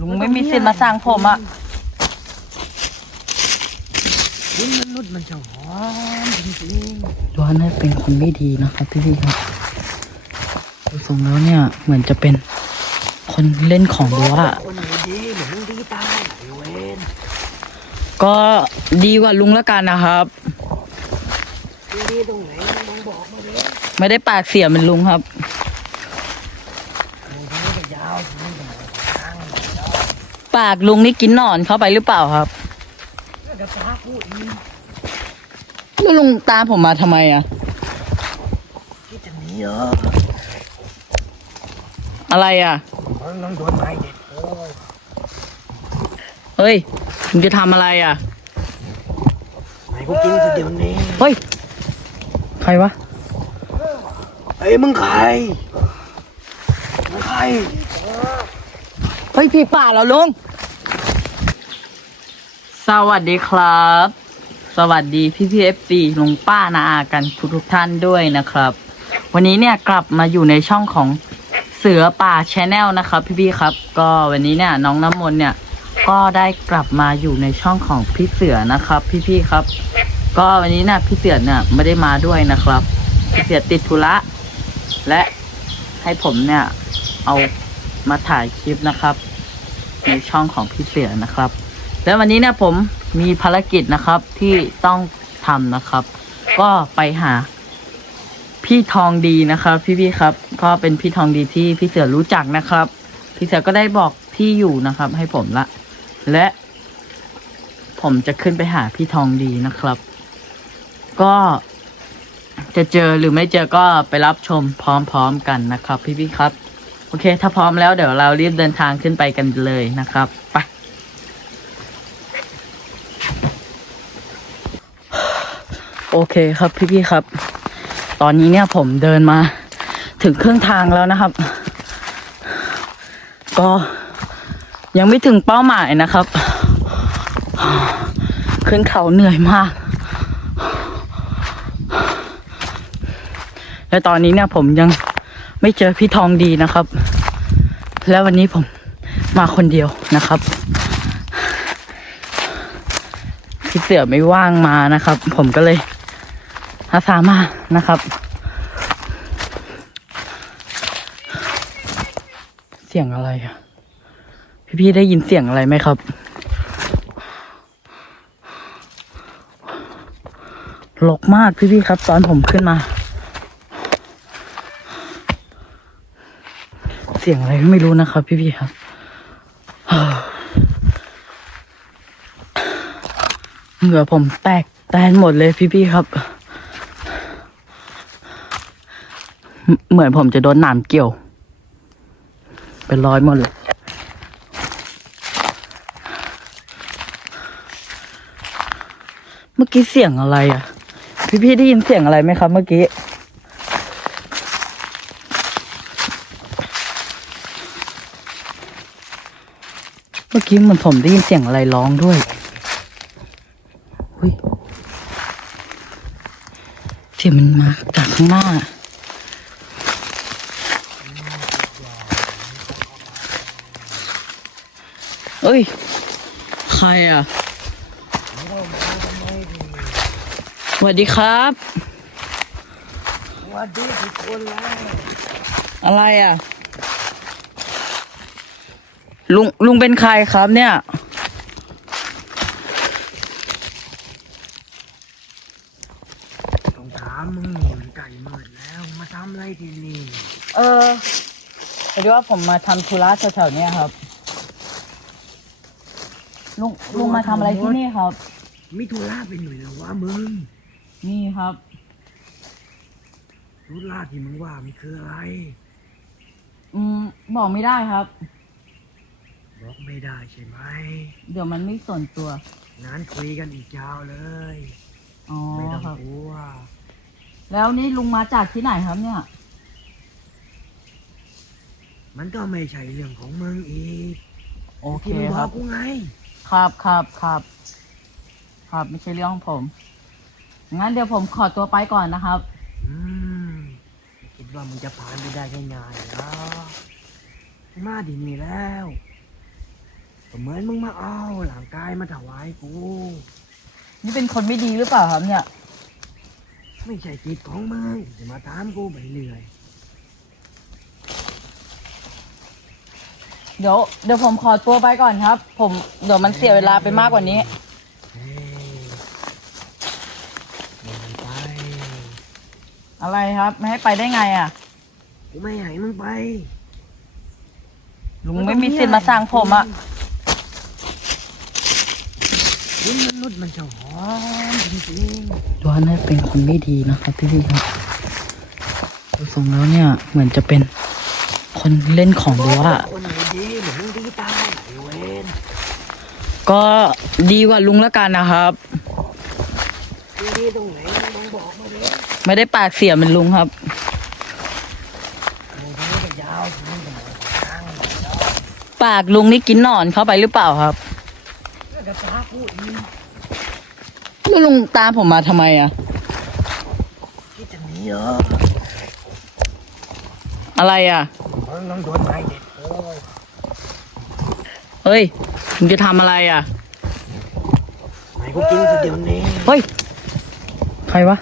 ลุงไม่มีสิทธิ์มาสั่งผมอะดินมนุษย์มันจะหอมจริงย้อนให้เป็นคนไม่ดีนะครับพี่พี่ครับดูทรงแล้วเนี่ยเหมือนจะเป็นคนเล่นของรั้วอะคนไหนดีหมือนมึงดีตายไอ้เวนก็ดีกว่าลุงละกันนะครับ ดีตรงไหนมึงบอกมาเลยไม่ได้ปากเสียเหมือนลุงครับ มึงทำให้ยาวมึงจะมาทาง ปากลุงนี่กินหนอนเข้าไปหรือเปล่าครับแล้วจะฟ้าพูดอีกแล้วลุงตามผมมาทำไมอะที่จะหนีเหรออะไรอะมึงต้องโดนไม้เด็ดโอ้เฮ้ยลุงจะทำอะไรอะไม้กูกินซะเดี๋ยวนี้เฮ้ยใครวะเฮ้ยมึงใครมึงใคร เฮ้ยพี่ป่าเหราลุง สวัสดีครับ สวัสดีพี่พีเอฟซีลุงป้านาอากันทุกทุกท่านด้วยนะครับ วันนี้เนี่ยกลับมาอยู่ในช่องของเสือป่าชแนลนะครับพี่พี่ครับ ก็วันนี้เนี่ยน้องน้ำมนต์เนี่ย ก็ได้กลับมาอยู่ในช่องของพี่เสือนะครับ พี่พี่ครับ ก็วันนี้เนี่ยพี่เสือเนี่ยไม่ได้มาด้วยนะครับพี่เสือติดธุระและให้ผมเนี่ยเอา มาถ่ายคลิปนะครับ ในช่องของพี่เสือนะครับ แล้ววันนี้เนี่ยผมมีภารกิจนะครับที่ต้องทำนะครับ ก็ไปหา พี่ทองดีนะครับ พี่ๆครับ ก็เป็นพี่ทองดีที่พี่เสือรู้จักนะครับ พี่เสือก็ได้บอกที่อยู่นะครับ ให้ผมละ และ ผมจะขึ้นไปหาพี่ทองดีนะครับ ก็จะเจอหรือไม่เจอก็ไปรับชมพร้อมๆกันนะครับ พี่ๆครับ โอเค ถ้าพร้อมแล้วเดี๋ยวเรารีบเดินทางขึ้นไปกันเลยนะครับไปโอเคครับพี่ๆครับ ตอนนี้เนี่ยผมเดินมาถึงครึ่งทางแล้วนะครับ ก็ยังไม่ถึงเป้าหมายนะครับ ขึ้นเขาเหนื่อยมาก และตอนนี้เนี่ยผมยัง ไม่เจอพี่ทองดีนะครับ แล้ววันนี้ผมมาคนเดียวนะครับ พี่เสือไม่ว่างมานะครับ ผมก็เลยอาสามานะครับ เสียงอะไรอะพี่ๆได้ยินเสียงอะไรไหมครับลกมากพี่ๆครับ ตอนผมขึ้นมา เสียงอะไรก็ไม่รู้นะครับ พี่ๆครับเหงื่อผมแตกแตนหมดเลยพี่ๆครับ เหมือนผมจะโดนหนามเกี่ยว เป็นรอยหมดเลยเมื่อกี้เสียงอะไรอะ พี่ๆได้ยินเสียงอะไรไหมครับ เมื่อกี้ เมื่อกี้เหมือนผมได้ยินเสียงอะไรร้องด้วยเฮ้ยเสียงมันมาจากข้างหน้า เอ้ย ใครอะสวัสดีครับสวัสดีทุกคนแล้วอะไรอะ ลุงลุงเป็นใครครับเนี่ย ต้องถามมึงมันไก่มืดแล้วมาทำอะไรที่นี่เออพอดีว่าผมมาทำธุระแถวๆเนี้ยครับ ลุงลุงมาทำอะไรที่นี่ครับ มิถุลาเป็นหน่วยเหรอวะมึงนี่ครับธุระที่มึงว่ามันคืออะไร อืมบอกไม่ได้ครับ บอกไม่ได้ใช่ไหม เดี๋ยวมันไม่ส่วนตัวงั้นคุยกันอีกยาวเลย อ๋อไม่ต้องครับ กลัวแล้วนี่ลุงมาจากที่ไหนครับเนี่ย มันก็ไม่ใช่เรื่องของมึงอีกโอเคที่มึงบคอรักบ กูไง ครับครับครับ ครับไม่ใช่เรื่องของผม งั้นเดี๋ยวผมขอตัวไปก่อนนะครับ อืมไม่คิดว่ามึงจะผ่านไปได้ง่ายๆนะมาดีนี่แล้วก็ เหมือนมึงมาเอาหลังกายมาถวายกู นี่เป็นคนไม่ดีหรือเปล่าครับเนี่ย ไม่ใช่จิตของมึงจะมาตามกูไปเรื่อยเดี๋ยวเดี๋ยวผมขอตัวไปก่อนครับ ผมเดี๋ยวมันเสียเวลาไปมากกว่านี้ เฮ้ยไม่ให้ไปอะไรครับ ไม่ให้ไปได้ไงอะ กูไม่ให้มึงไปลุงไม่มีสิทธิ์มาสั่งผมอะ ลิ้นมนุษย์มันจะหอมจริงดวนน่าเป็นคนไม่ดีนะครับพี่พี่ครับดูทรงแล้วเนี่ยเหมือนจะเป็นคนเล่นของๆรั้วอะคนไหนดีเหมือนดีตายไอ้เวนก็ดีกว่าลุงแล้วกันนะครับดีตรงไหนมึงบอกมาเลยไม่ได้ปากเสียเหมือนลุงครับปากลุงนี่กินหนอนเข้าไปหรือเปล่าครับ แล้วก็ตากูอีกแล้วลุงตามผมมาทำไมอะ คิดจะหนีเหรออะไรอะมึงต้องโดนไม้เด็ดกูเฮ้ยลุงจะทำอะไรอะไม้กูกินซะเดี๋ยวนี้เฮ้ยใครวะ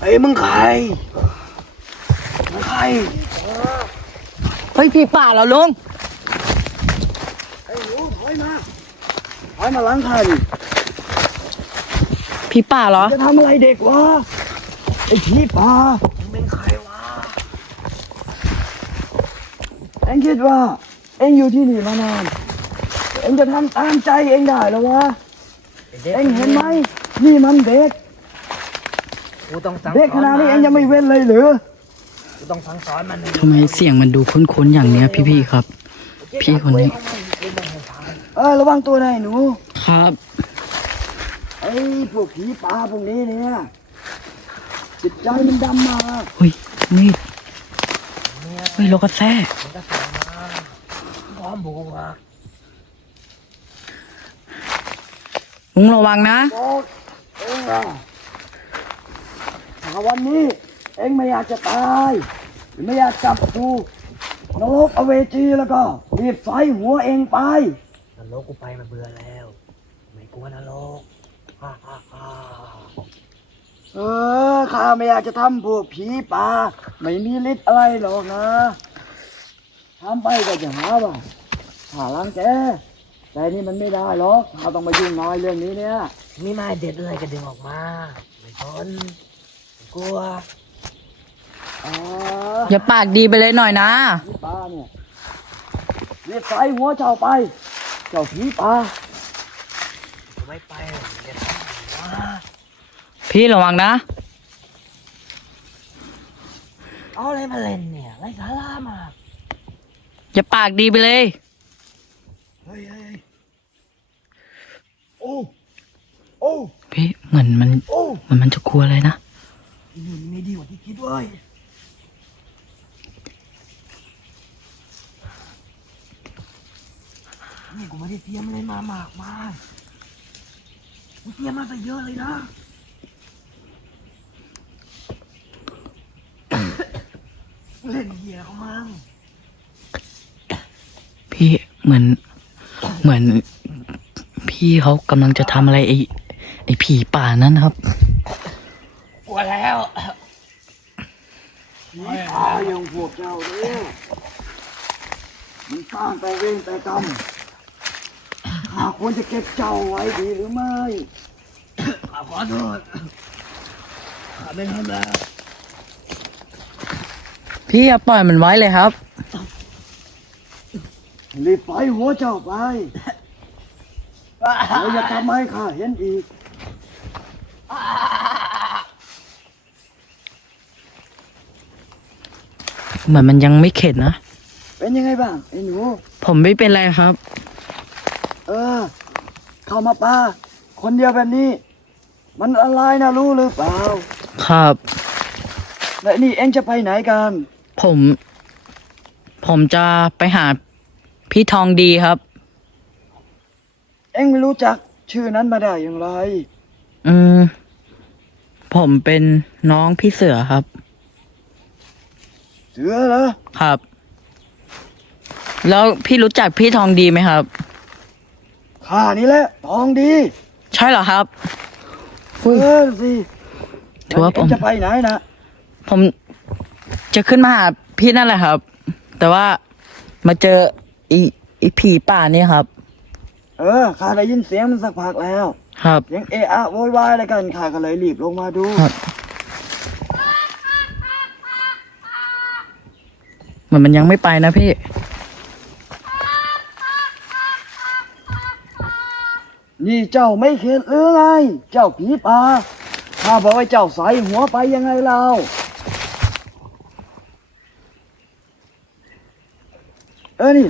เฮ้ยมึงใครมึงใครเฮ้ยพี่ป่าเหรอลุงไอ้หนูถอยมา ถอยมาหล้างคันพี่ป่าเหรอ จะทำอะไรเด็กวะ ไอ้พี่ป่ามึงเป็นใครวะ เอ็งคิดว่า เอ็งอยู่ที่นี่มานาน เอ็งจะทำตามใจเอ็งได้เหรอวะ เอ็งเห็นไหมนี่มันเด็ก กูต้องสั่งเด็กขนาดนี้เอ็งยังไม่เว้นเลยหรือ กูต้องสั่งสอนมันทำไมเสียงมันดูคุ้นๆอย่างเนี้ยพี่พี่ๆครับ พี่คนนี้เออระวังตัวหน่อยหนู ครับ ไอ้พวกผีป่าพวกนี้เนี่ยจิตใจมันดำมาเฮ้ยมีดเฮ้ยโลกระแซ่มันก็สั่งมาพร้อมบวกลุงระวังนะ บอกเองอะถ้าวันนี้ เองไม่อยากจะตายหรือไม่อยากกลับสู่นรกอเวจีแล้วก็รีบใส่หัวเองไป นรกกูไปมาเบื่อแล้ว ไม่กลัวนรกฮ่าฮ่าฮ่าเออข้าไม่อยากจะทำพวกผีป่าไม่มีฤทธิ์อะไรหรอกนะทำไปก็จะหาว่าหาล้างแกแต่นี่มันไม่ได้หรอกเราต้องมายุ่งน้อยเรื่องนี้เนี่ยมีไม้เด็ดอะไรก็ดึงออกมา ไม่ทนไม่กลัวอ่าอย่าปากดีไปเลยหน่อยนะผีป่าเนี่ยรีบใส่หัวเจ้าไป เจ้าผีป่ากูไม่ไปเด็ดมาพี่ระวังนะ เอาอะไรมาเล่นเนี่ยไรสาระมากอย่าปากดีไปเลย เฮ้ยเฮ้ยเฮ้ยโอ้โอ้พี่เหมือนมันโอ้เหมันมันจะกลัวเลยนะนี่ไม่ดีกว่าที่คิดเว้ย นี่กูไม่ได้เตรียมอะไรมามากมายกูเตรียมมาซะเยอะเลยนะ เล่นเหี้ยเขามั่งพี่เหมือน เหมือน พี่เขากำลังจะทำอะไรไอ้ไอ้ผีป่านั้นครับ กลัวแล้วผีป่าอย่างพวกเจ้าเนี่ยมันสร้างแต่เวรแต่กรรม ข้าควรจะเก็บเจ้าไว้ดีหรือไม่ข้าขอโทษข้าไม่ทำแล้วพี่อย่าปล่อยมันไว้เลยครับ รีบปล่อยหัวเจ้าไปแล้วอย่าทำให้ข้าเห็นอีก เหมือนมันยังไม่เข็ดนะ เป็นยังไงบ้างไอ้หนู ผมไม่เป็นไรครับ เออ เข้ามาป่าคนเดียวแบบนี้ มันอะไรนะรู้หรือเปล่า ครับ และนี่เอ็งจะไปไหนกัน ผม ผมจะไปหาพี่ทองดีครับ เอ็งไม่รู้จักชื่อนั้นมาได้อย่างไร อืม ผมเป็นน้องพี่เสือครับ เสือเหรอ ครับ แล้วพี่รู้จักพี่ทองดีไหมครับ ข้านี่แหละทองดีใช่เหรอครับเออสิถือว่าผมเอ็งจะไปไหนนะผมจะขึ้นมาหาพี่นั่นแหละครับ แต่ว่ามาเจออีอีผีป่านี่ครับ เออข้าได้ยินเสียงมันสักพักแล้วครับ เสียงเอะอะโวยวายอะไรกันข้าก็เลยรีบลงมาดูครับ เหมือนมันยังไม่ไปนะพี่ นี่เจ้าไม่เข็ดหรือไง เจ้าผีป่าข้าบอกให้เจ้าใส่หัวไปยังไงเราเออนี่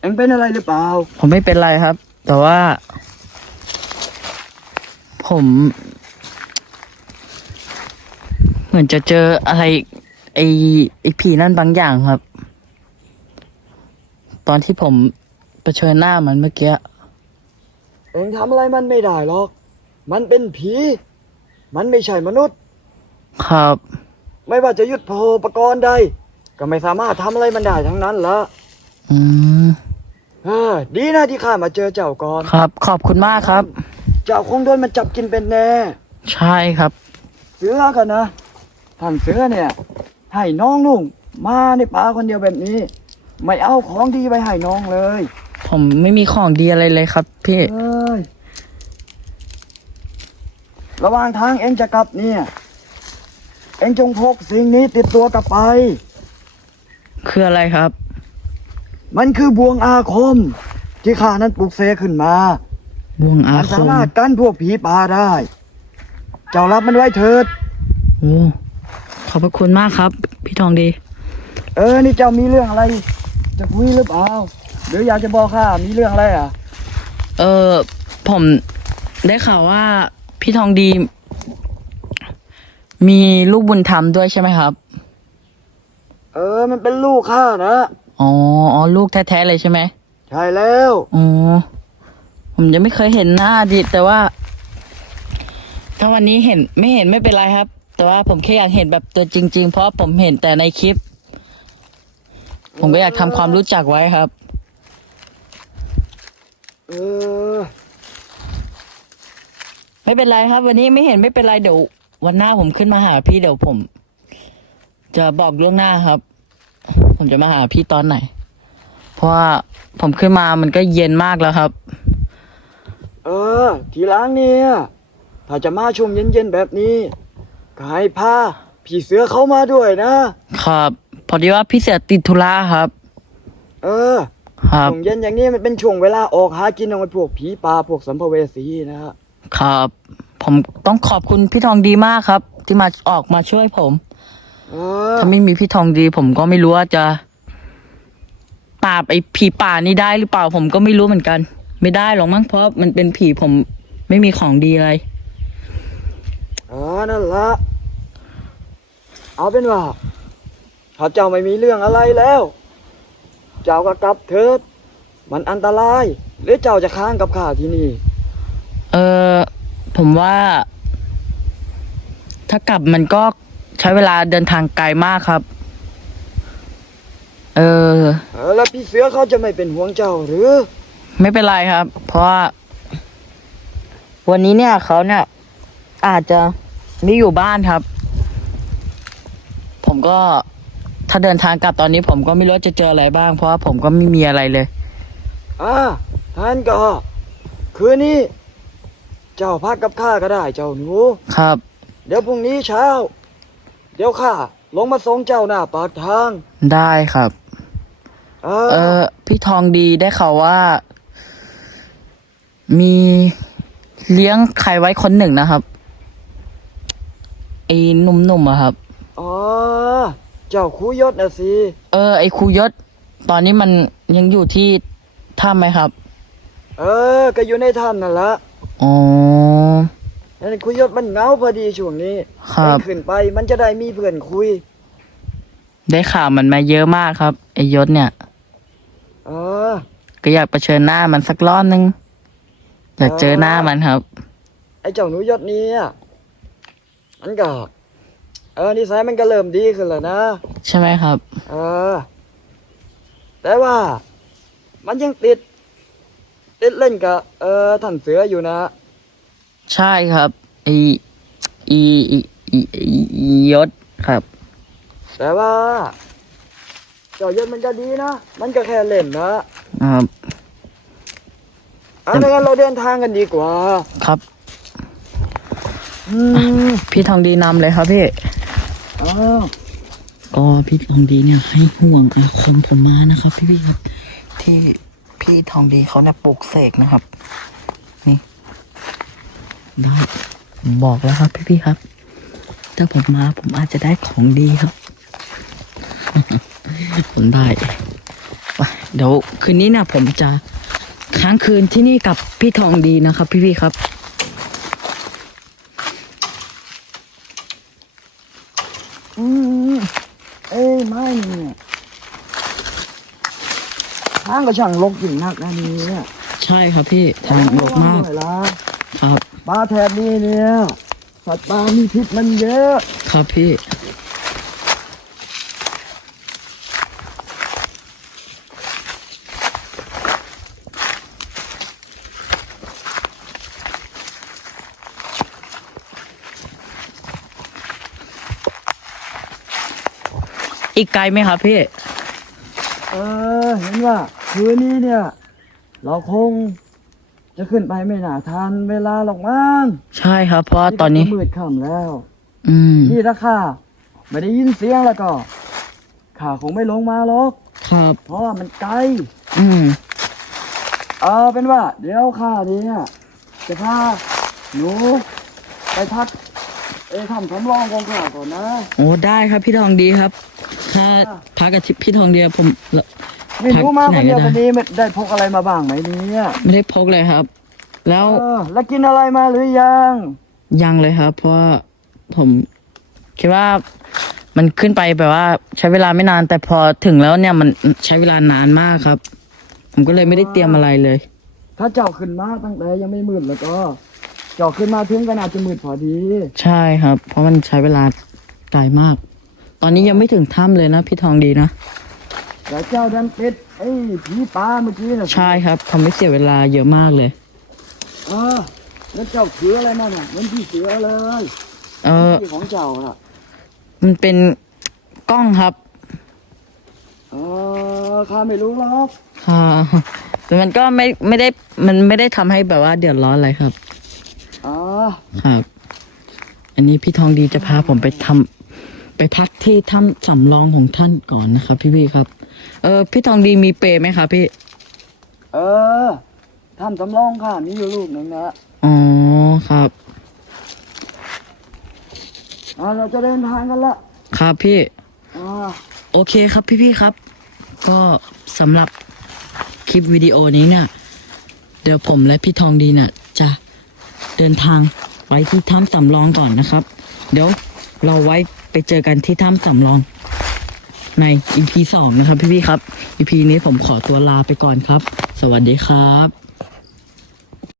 เอ็งเป็นอะไรหรือเปล่า ผมไม่เป็นไรครับ แต่ว่า ผม เหมือนจะเจออะไร ไอ้ไอ้ผีนั่นบางอย่างครับ ตอนที่ผมเผชิญหน้ามันเมื่อกี้ เอ็งทำอะไรมันไม่ได้หรอก มันเป็นผี มันไม่ใช่มนุษย์ ครับ ไม่ว่าจะยุดโภปกรณ์ใด ก็ไม่สามารถทำอะไรมันได้ทั้งนั้นละอืมเออดีนะที่ข้ามาเจอเจ้าก่อน ครับ ขอบคุณมากครับ เจ้าคงโดนมันจับกินเป็นแน่ ใช่ครับ เสือกันนะท่านเสือเนี่ย ให้น้องนุ่งมาในป่าคนเดียวแบบนี้ ไม่เอาของดีไปให้น้องเลย ผมไม่มีของดีอะไรเลยครับ พี่เอ้ยระหว่างทางเองจะกลับเนี่ย เองจงพกสิ่งนี้ติดตัวกลับไป คืออะไรครับ มันคือบวงอาคม ที่ข้านั้นปลุกเสกขึ้นมา วงอามันคสาม มารถกันพวกผีป่าได้ เจ้ารับมันไว้เถิด โอ้ขอบพระคุณมากครับ พี่ทองดี เออ นี่เจ้ามีเรื่องอะไร จะคุยหรือเปล่า หรืออยากจะบอกข้ามีเรื่องอะไรอะ เออผมได้ข่าวว่าพี่ทองดี มีลูกบุญธรรมด้วยใช่ไหมครับ เออ มันเป็นลูกข้านะ อ๋ออ๋อลูกแท้ๆเลยใช่ไหม ใช่แล้ว อ๋อ ผมยังไม่เคยเห็นหน้าดิแต่ว่า ถ้าวันนี้เห็นไม่เห็นไม่เป็นไรครับ แต่ว่าผมแค่อยากเห็นแบบตัวจริง ๆ เพราะผมเห็นแต่ในคลิป ผมก็อยากทำความรู้จักไว้ครับ เออ ไม่เป็นไรครับ วันนี้ไม่เห็นไม่เป็นไรเดี๋ยววันหน้าผมขึ้นมาหาพี่เดี๋ยวผม จะบอกล่วงหน้าครับ ผมจะมาหาพี่ตอนไหน เพราะว่าผมขึ้นมามันก็เย็นมากแล้วครับ เออ ทีหล้างเนี่ย ถ้าจะมาช่วงเย็นๆแบบนี้ก็ให้พาพี่เสือเขามาด้วยนะ ครับ พอดีว่าพี่เสียติดธุระครับ เออ ครับ ช่วงเย็นอย่างนี้มันเป็นช่วงเวลาออกหากินของไอ้พวกผีป่าพวกสัมภเวสีนะฮะครับ ผมต้องขอบคุณพี่ทองดีมากครับ ที่มาออกมาช่วยผม เออถ้าไม่มีพี่ทองดี ผมก็ไม่รู้ว่าจะปราบไอ้ผีป่านี่ได้หรือเปล่าผมก็ไม่รู้เหมือนกัน ไม่ได้หรอกมั้งเพราะมันเป็นผีผมไม่มีของดีอะไร เออนั่นละเอาเป็นว่าถ้าเจ้าไม่มีเรื่องอะไรแล้ว เจ้าก็กลับเถิด มันอันตราย หรือเจ้าจะค้างกับข้าที่นี่ เออผมว่า ถ้ากลับมันก็ใช้เวลาเดินทางไกลมากครับ เออ เออแล้วพี่เสือเขาจะไม่เป็นห่วงเจ้าหรือ ไม่เป็นไรครับ เพราะว่าวันนี้เนี่ยเขาเนี่ยอาจจะไม่อยู่บ้านครับ ผมก็ ถ้าเดินทางกลับตอนนี้ผมก็ไม่รู้ว่าจะเจออะไรบ้าง เพราะว่าผมก็ไม่มีอะไรเลย อ่าท่านก็ คืนนี้ เจ้าพักกับข้าก็ได้เจ้าหนู ครับ เดี๋ยวพรุ่งนี้เช้า เดี๋ยวข้าลงมาส่งเจ้าหน้าปากทาง ได้ครับ เอเออ อ พี่ทองดีได้ข่าวว่า มีเลี้ยงใครไว้คนหนึ่งนะครับไอ้หนุ่มๆอะครับ อ๋อ เจ้าคูยศนะสิ เออ ไอ้ครูยศ ตอนนี้มันยังอยู่ที่ถ้ำไหมครับ เออ ก็อยู่ในถ้ำนั่นละอ๋อ นั่นคูยศมันเหงาพอดีช่วงนี้ครับ ให้ขึ้นไปมันจะได้มีเพื่อนคุย ได้ข่าวมันมาเยอะมากครับ ไอ้ยศเนี่ย เออ ก็อยากเผชิญหน้ามันสักรอบนึง อยากเจอหน้ามันครับ ไอ้เจ้าหนูยศนี้อะมันก็ เออนิสัยมันก็เริ่มดีขึ้นแล้วนะ ใช่ไหมครับ เออ แต่ว่า มันยังติด ติดเล่นกับเออท่านเสืออยู่นะ ใช่ครับอีอีอีอีอียศครับ แต่ว่าเจ้ายศมันก็ดีนะ มันก็แค่เล่นนะครับอะไม่งั้นเราเดินทางกันดีกว่า ครับอืมพี่ทองดีนำเลยครับพี่อ้าว ก็พี่ทองดีเนี่ยให้ห่วงอาคมผมมานะครับพี่พี่ครับที่พี่ทองดีเขาเนี่ยปลุกเสกนะครับ นี่ ได้ผมบอกแล้วครับพี่พี่ครับ ถ้าผมมาผมอาจจะได้ของดีครับผมได้ไปเดี๋ยวคืนนี้เนี่ยผมจะค้างคืนที่นี่กับพี่ทองดีนะครับ พี่พี่ครับ อืมเอ้ยไม่เนี่ยทางก็ช่างลกยิ่งนักนะเนี่ยใช่ครับพี่ทางลกมากระวังหน่อยละครับ ปลาแถบนี้เนี่ย สัตว์ป่ามีพิษมันเยอะ ครับพี่ อีกไกลไหมครับพี่ เออ เห็นว่า คืนนี้เนี่ย เราคงจะขึ้นไปไม่น่าทันเวลาหรอกมั้งใช่ครับ เพราะว่าตอนนี้ มืดค่ำแล้ว อืม นี่ถ้าข้าไม่ได้ยินเสียงแล้วก็ข้าคงไม่ลงมาหรอก ครับ เพราะว่ามันไกล อืม เอาเป็นว่า เดี๋ยวข้าเนี่ยจะพาหนูไปพักเอ้ยทำสำรองของข้าก่อนนะ โอ้ได้ครับพี่ทองดีครับ ถ้าพักกับพี่ทองเดียวผม ไม่รู้มาพัคนกที่ไหนเดียวก็ได้วันนี้ไม่ได้พกอะไรมาบ้างไหมเนี่ยไม่ได้พกเลยครับ แล้วเออแล้วกินอะไรมาหรือยังยังเลยครับ เพราะว่าผมคิดว่ามันขึ้นไปแบบว่า ใช้เวลาไม่นานแต่พอถึงแล้วเนี่ยมันใช้เวลานานมากครับ ผมก็เลยไม่ได้เตรียมอะไรเลย ถ้าเจ้าขึ้นมาตั้งแต่ยังไม่มืดแล้วก็ เจ้าขึ้นมาถึงก็น่าจะมืดพอดี ใช่ครับ เพราะมันใช้เวลาไกลมาก ตอนนี้ยังไม่ถึงถ้ำเลยนะพี่ทองดีนะ แต่เจ้าดันเป็ดไอ้ผีปลาเมื่อกี้น่ะใช่ครับทำให้เสียเวลาเยอะมากเลย เออแล้วเจ้าถืออะไรมาเนี่ยเหมือนพี่เสือเลยเออที่ของเจ้าน่ะ มันเป็นกล้องครับเออข้าไม่รู้หรอกค่ะแต่มันก็ไม่ไม่ได้มันไม่ได้ทำให้แบบว่าเดือดร้อนอะไรครับ อ๋อครับ อันนี้พี่ทองดีจะพาผมไปทำไปพักที่ถ้ำสำรองของท่านก่อนนะครับ พี่พี่ครับ เออพี่ทองดีมีเปรย์ไหมครับพี่ เออทำสำรองข้ามีอยู่ลูกหนึ่งนะอ๋อครับอ่าเราจะเดินทางกันละครับพี่ อ่าโอเคครับพี่พี่ๆครับ ก็สำหรับคลิปวิดีโอนี้เนี่ย เดี๋ยวผมและพี่ทองดีเนี่ยจะเดินทางไปที่ถ้ำสำรองก่อนนะครับ เดี๋ยวเราไว้ไปเจอกันที่ถ้ำสำรอง ใน EP สองนะครับพี่พี่ๆครับ EP นี้ผมขอตัวลาไปก่อนครับ สวัสดีครับ